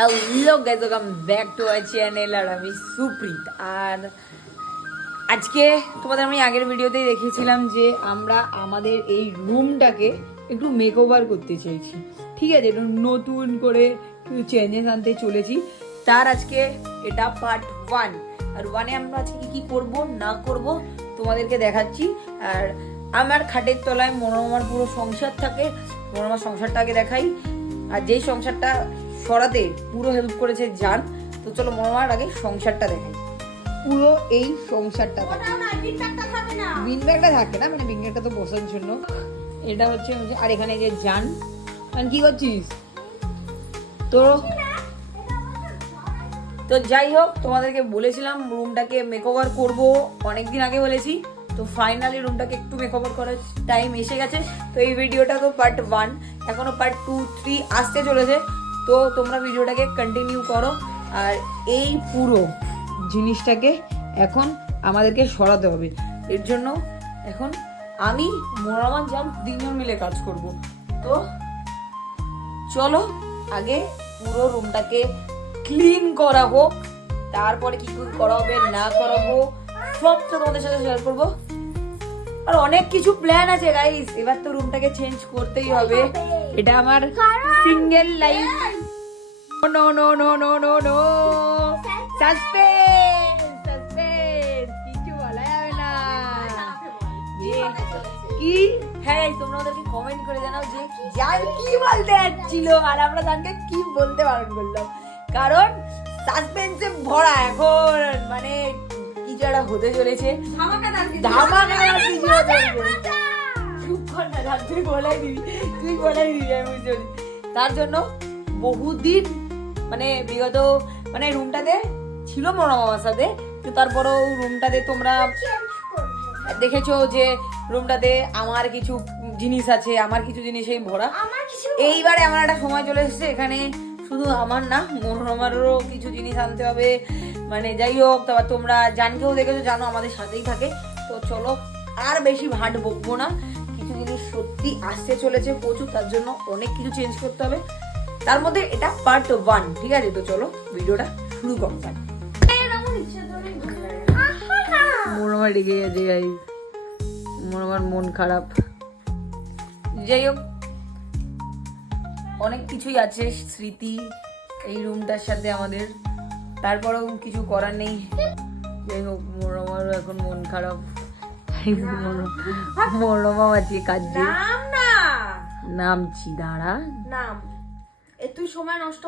Hello guys, welcome back to our channel. আর আমি সুপ্রীত। আর আজকে তোমাদের আমি আগের ভিডিওতেই দেখিয়েছিলাম যে আমরা আমাদের এই রুমটাকে একটু মেকওভার করতে চাইছি, ঠিক আছে? একটু নতুন করে কিছু চেঞ্জেস আনতে চলেছি। তার আজকে এটা পার্ট 1। আর 1-এ আমরা আজকে কি করব না করব তোমাদেরকে দেখাচ্ছি। আর আমার খাটের তলায় মনোরমার পুরো সংসার থাকে, মনোরমার সংসারটাকে দেখাই। আর যেই সংসারটা সরাতে পুরো হেল্প করেছে জান। তো চলো মনোরমার আগে সংসারটা দেখাই। পুরো এই সংসারটা বিন ব্যাগটা থাকে না, মানে বিন ব্যাগটা তো বসার জন্য। এটা হচ্ছে, আর এখানে যে জান। কি করছিস? তো যাই হোক, তোমাদেরকে বলেছিলাম রুমটাকে মেকওভার করব অনেকদিন আগে বলেছি। তো ফাইনালি রুমটাকে একটু মেকওভার করার টাইম এসে গেছে। তো এই ভিডিওটা তো পার্ট 1, এখনো পার্ট 2, 3 আসতে চলেছে। তো তোমরা ভিডিওটাকে কন্টিনিউ করো। আর এই পুরো জিনিসটাকে এখন আমাদেরকে সরাতে হবে। এর জন্য এখন আমি মোরামান জান 3 জন মিলে কাজ করব। তো চলো আগে পুরো রুমটাকে ক্লিন করা হোক, তারপরে কি কি করা হবে না করাবো সব তো তোমাদের সাথে শেয়ার করবো। আর অনেক কিছু প্ল্যান আছে গাইস। এবার তো রুমটাকে চেঞ্জ করতেই হবে। এটা আমার single life. No no no no no no, suspense suspense, কিছু বলা যাবে না। কি হ্যাঁ, তোমরা ওদেরকে কমেন্ট করে জানাও যে জান কি বলতে যাচ্ছিল আর আমরা জানকে কি বলতে বারণ করলাম। কারণ সাসপেন্সে ভরা এখন, মানে কিছু একটা হতে চলেছে, ধামাকা কিছু হতে চলেছে। চুপ কর না জান, তুই বলাই দিবি আমি বুঝতে পারি। তার জন্য বহুদিন মানে বিগত মানে রুমটাতে ছিল মনোমামার সাথে, তো তারপরেও রুমটাতে তোমরা দেখেছো যে রুমটাতে আমার কিছু জিনিস আছে, আমার কিছু জিনিসেই ভরা। এইবারে আমার একটা সময় চলে এসেছে, এখানে শুধু আমার না মনোরমারও কিছু জিনিস আনতে হবে। মানে যাই হোক, তারপর তোমরা জানকেও দেখেছো, জানো আমাদের সাথেই থাকে। তো চলো আর বেশি ভাট বকবো না। কিছু জিনিস সত্যি আসতে চলেছে প্রচুর, তার জন্য অনেক কিছু চেঞ্জ করতে হবে। তার মধ্যে এটা পার্ট 1, ঠিক আছে? তো চলো ভিডিওটা শুরু করতে। মনোরমা রেগে গেছে গাইস, মনোরমার মন খারাপ। যাই হোক, অনেক কিছুই আছে স্মৃতি এই রুমটার সাথে আমাদের, তারপরেও কিছু করার নেই। যাই হোক, মনোরমারও এখন মন খারাপ। মনোরমা আছে কাজে নামছি, দাঁড়া নাম তুই সময় নষ্ট